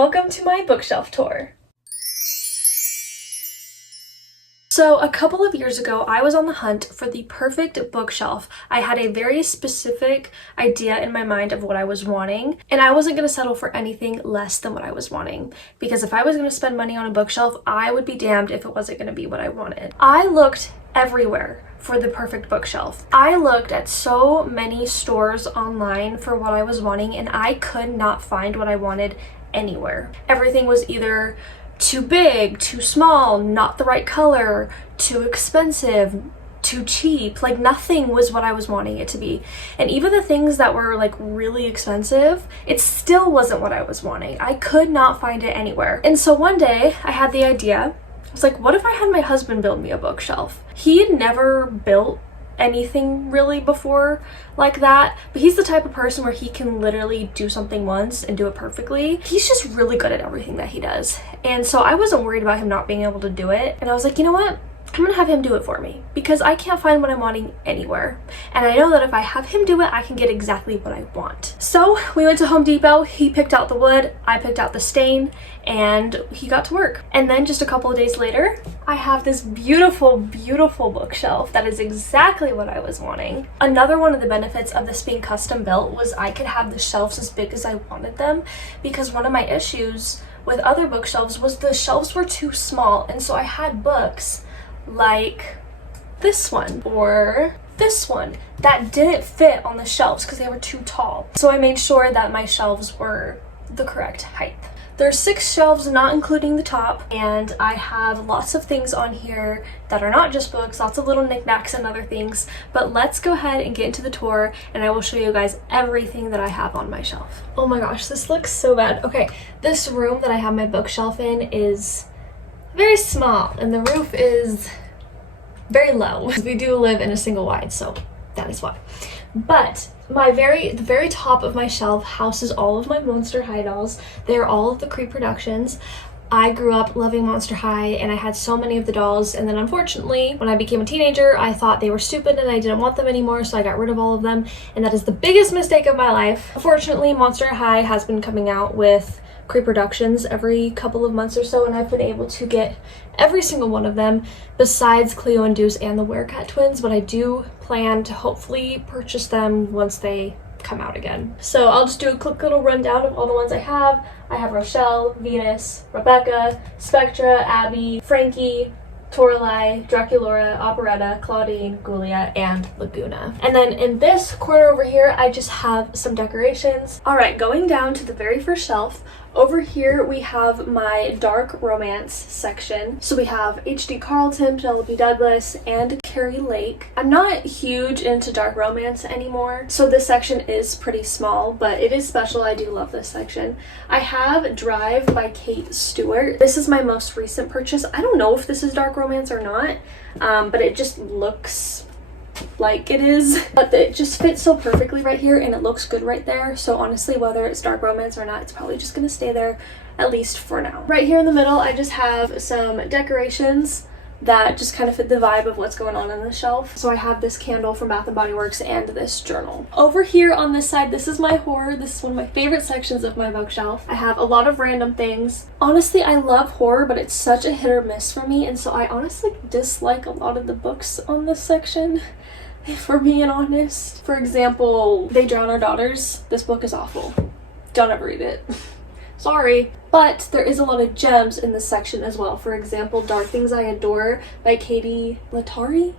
Welcome to my bookshelf tour. So a couple of years ago, I was on the hunt for the perfect bookshelf. I had a very specific idea in my mind of what I was wanting, and I wasn't going to settle for anything less than what I was wanting. Because if I was going to spend money on a bookshelf, I would be damned if it wasn't going to be what I wanted. I looked everywhere for the perfect bookshelf. I looked at so many stores online for what I was wanting, and I could not find what I wanted anywhere. Everything was either too big, too small, not the right color, too expensive, too cheap. Like nothing was what I was wanting it to be. And even the things that were like really expensive, it still wasn't what I was wanting. I could not find it anywhere. And so one day I had the idea. I was like, what if I had my husband build me a bookshelf? He had never built anything really before like that, but he's the type of person where he can literally do something once and do it perfectly. He's just really good at everything that he does, and so I wasn't worried about him not being able to do it. And I was like, you know what, I'm gonna have him do it for me because I can't find what I'm wanting anywhere, and I know that if I have him do it, I can get exactly what I want. So we went to Home Depot. He picked out the wood, I picked out the stain, and he got to work. And then just a couple of days later, I have this beautiful bookshelf that is exactly what I was wanting. Another one of the benefits of this being custom built was I could have the shelves as big as I wanted them, because one of my issues with other bookshelves was the shelves were too small, and so I had books like this one or this one that didn't fit on the shelves because they were too tall. So I made sure that my shelves were the correct height. There's 6 shelves, not including the top, and I have lots of things on here that are not just books, lots of little knickknacks and other things. But let's go ahead and get into the tour, and I will show you guys everything that I have on my shelf. Oh my gosh, this looks so bad. Okay, this room that I have my bookshelf in is very small, and the roof is very low. We do live in a single wide, so that is why. But the very top of my shelf houses all of my Monster High dolls. They're all of the Cree Productions. I grew up loving Monster High, and I had so many of the dolls, and then unfortunately when I became a teenager I thought they were stupid and I didn't want them anymore, so I got rid of all of them, and that is the biggest mistake of my life. Fortunately, Monster High has been coming out with Cree Productions every couple of months or so, and I've been able to get every single one of them besides Cleo and Deuce and the Werecat twins, but I do plan to hopefully purchase them once they come out again. So I'll just do a quick little rundown of all the ones I have. I have Rochelle, Venus, Rebecca, Spectra, Abby, Frankie, Toralei, Draculaura, Operetta, Claudine, Gulia, and Laguna. And then in this corner over here, I just have some decorations. All right, going down to the very first shelf, over here we have my dark romance section. So we have H.D. Carlton, Penelope Douglas, and Carrie Lake. I'm not huge into dark romance anymore, so this section is pretty small, but it is special. I do love this section. I have Drive by Kate Stewart. This is my most recent purchase. I don't know if this is dark romance or not, but it just looks like it is, but it just fits so perfectly right here, and it looks good right there. So honestly, whether it's dark romance or not, it's probably just gonna stay there, at least for now. Right here in the middle, I just have some decorations that just kind of fit the vibe of what's going on the shelf. So I have this candle from Bath & Body Works and this journal. Over here on this side, this is my horror. This is one of my favorite sections of my bookshelf. I have a lot of random things. Honestly, I love horror, but it's such a hit or miss for me, and so I honestly dislike a lot of the books on this section, for being honest. For example, They Drown Our Daughters. This book is awful. Don't ever read it. Sorry. But there is a lot of gems in this section as well. For example, Dark Things I Adore by Katie Latari.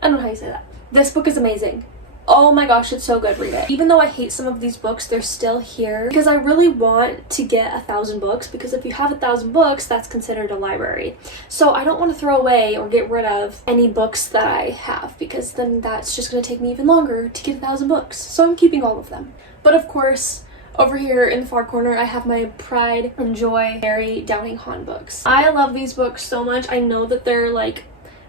I don't know how you say that. This book is amazing. Oh my gosh, it's so good. Read it. Even though I hate some of these books, they're still here because I really want to get 1,000 books, because if you have 1,000 books, that's considered a library. So I don't want to throw away or get rid of any books that I have, because then that's just going to take me even longer to get 1,000 books. So I'm keeping all of them. But of course, over here in the far corner, I have my Pride and Joy Mary Downing Hahn books. I love these books so much. I know that they're like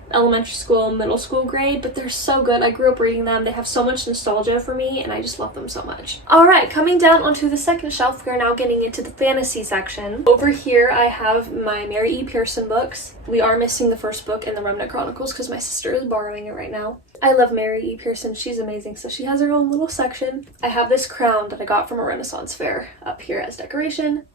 elementary school, middle school grade, but they're so good. I grew up reading them. They have so much nostalgia for me, and I just love them so much. All right, coming down onto the second shelf, we are now getting into the fantasy section. Over here, I have my Mary E. Pearson books. We are missing the first book in the Remnant Chronicles because my sister is borrowing it right now. I love Mary E. Pearson. She's amazing, so she has her own little section. I have this crown that I got from a Renaissance fair up here as decoration.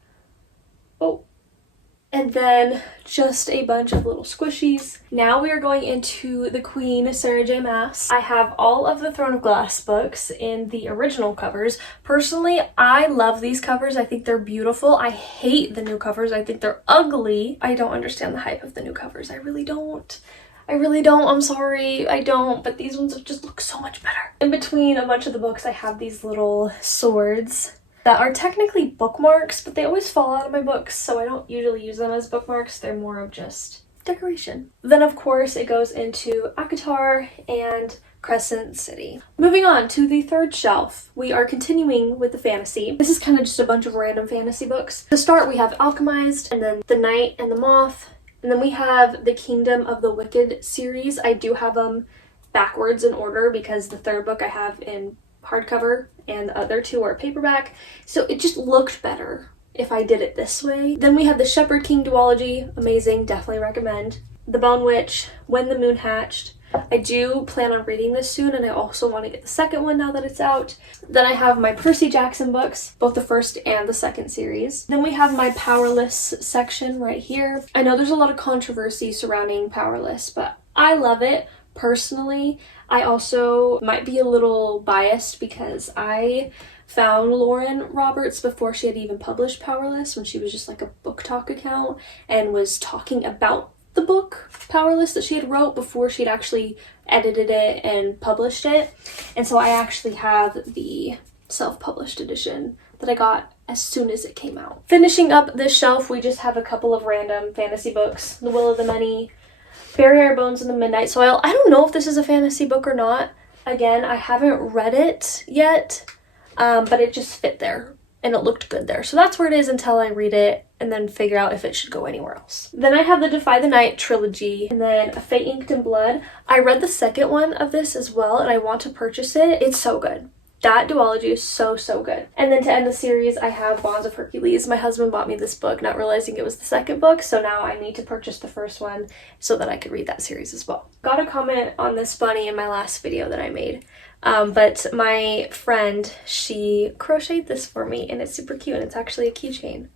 and then just a bunch of little squishies. Now we are going into the Queen Sarah J Maas. I have all of the Throne of Glass books in the original covers. Personally, I love these covers. I think they're beautiful. I hate the new covers. I think they're ugly. I don't understand the hype of the new covers. I really don't. I'm sorry, I don't, but these ones just look so much better. In between a bunch of the books, I have these little swords that are technically bookmarks, but they always fall out of my books, so I don't usually use them as bookmarks. They're more of just decoration. Then, of course, it goes into ACOTAR and Crescent City. Moving on to the third shelf, we are continuing with the fantasy. This is kind of just a bunch of random fantasy books. To start, we have Alchemized, and then The Knight and the Moth. And then we have the Kingdom of the Wicked series. I do have them backwards in order because the third book I have in hardcover and the other two are paperback. So it just looked better if I did it this way. Then we have the Shepherd King duology. Amazing, definitely recommend. The Bone Witch, When the Moon Hatched. I do plan on reading this soon, and I also want to get the second one now that it's out. Then I have my Percy Jackson books, both the first and the second series. Then we have my Powerless section right here. I know there's a lot of controversy surrounding Powerless, but I love it personally. I also might be a little biased because I found Lauren Roberts before she had even published Powerless, when she was just like a book talk account and was talking about the book Powerless that she had wrote before she'd actually edited it and published it. And so I actually have the self-published edition that I got as soon as it came out. Finishing up this shelf, we just have a couple of random fantasy books. The Will of the Many, Bury Our Bones in the Midnight Soil. I don't know if this is a fantasy book or not. Again, I haven't read it yet, but it just fit there and it looked good there. So that's where it is until I read it and then figure out if it should go anywhere else. Then I have the Defy the Night trilogy, and then A Fate Inked in Blood. I read the second one of this as well, and I want to purchase it. It's so good. That duology is so good. And then to end the series, I have Bonds of Hercules. My husband bought me this book, not realizing it was the second book, so now I need to purchase the first one so that I could read that series as well. Got a comment on this bunny in my last video that I made. But my friend, she crocheted this for me, and it's super cute, and it's actually a keychain.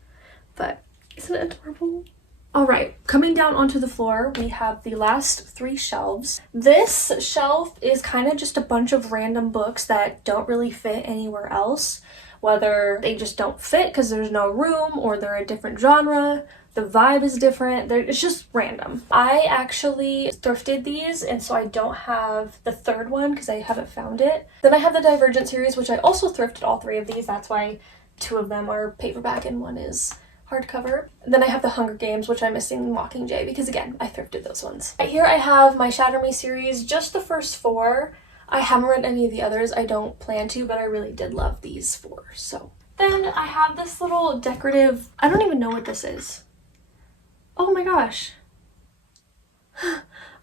But isn't it adorable? Alright, coming down onto the floor, we have the last three shelves. This shelf is kind of just a bunch of random books that don't really fit anywhere else. Whether they just don't fit because there's no room, or they're a different genre, the vibe is different, it's just random. I actually thrifted these, and so I don't have the third one because I haven't found it. Then I have the Divergent series, which I also thrifted all three of these. That's why two of them are paperback and one is hardcover. Then I have the Hunger Games, which I'm missing Mockingjay because, again, I thrifted those ones. Right here I have my Shatter Me series, just the first four. I haven't read any of the others. I don't plan to, but I really did love these four. So then I have this little decorative, I don't even know what this is. Oh my gosh.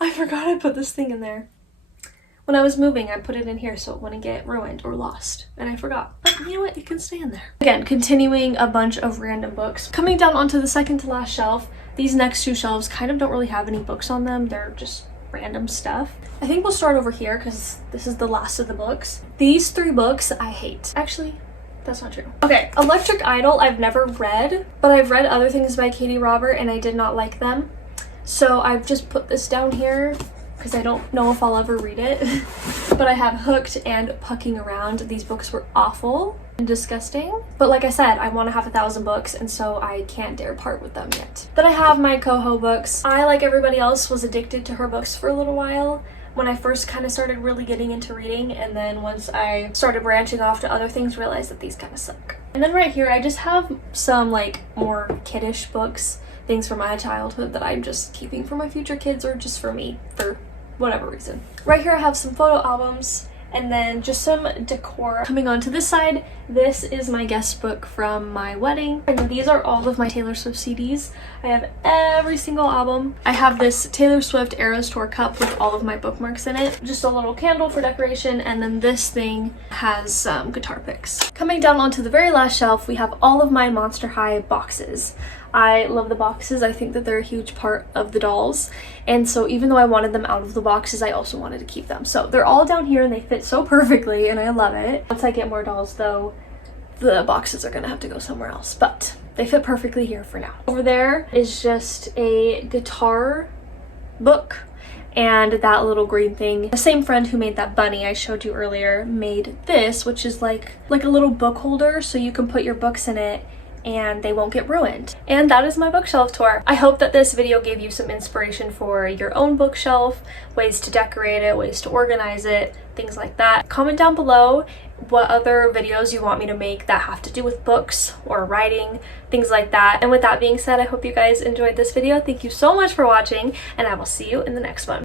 I forgot I put this thing in there. When I was moving, I put it in here so it wouldn't get ruined or lost, and I forgot. But you know what? It can stay in there. Again, continuing a bunch of random books. Coming down onto the second to last shelf, these next two shelves kind of don't really have any books on them. They're just random stuff. I think we'll start over here because this is the last of the books. These three books I hate. Actually, that's not true. Okay, Electric Idol I've never read, but I've read other things by Katie Robert and I did not like them. So I've just put this down here because I don't know if I'll ever read it. But I have Hooked and Pucking Around. These books were awful and disgusting. But like I said, I want to have 1,000 books, and so I can't dare part with them yet. Then I have my Coho books. I, like everybody else, was addicted to her books for a little while when I first kind of started really getting into reading, and then once I started branching off to other things, realized that these kind of suck. And then right here, I just have some like more kiddish books, things from my childhood that I'm just keeping for my future kids or just for me, for whatever reason. Right here I have some photo albums and then just some decor. Coming on to this side, this is my guest book from my wedding, and these are all of my Taylor Swift CDs. I have every single album. I have this Taylor Swift Eras Tour cup with all of my bookmarks in it, just a little candle for decoration, and then this thing has some guitar picks. Coming down onto the very last shelf, we have all of my Monster High boxes. I love the boxes. I think that they're a huge part of the dolls, and so even though I wanted them out of the boxes, I also wanted to keep them. So they're all down here and they fit so perfectly and I love it. Once I get more dolls though, the boxes are gonna have to go somewhere else, but they fit perfectly here for now. Over there is just a guitar book and that little green thing. The same friend who made that bunny I showed you earlier made this, which is like a little book holder so you can put your books in it and they won't get ruined. And that is my bookshelf tour. I hope that this video gave you some inspiration for your own bookshelf, ways to decorate it, ways to organize it, things like that. Comment down below what other videos you want me to make that have to do with books or writing, things like that. And with that being said, I hope you guys enjoyed this video. Thank you so much for watching, and I will see you in the next one.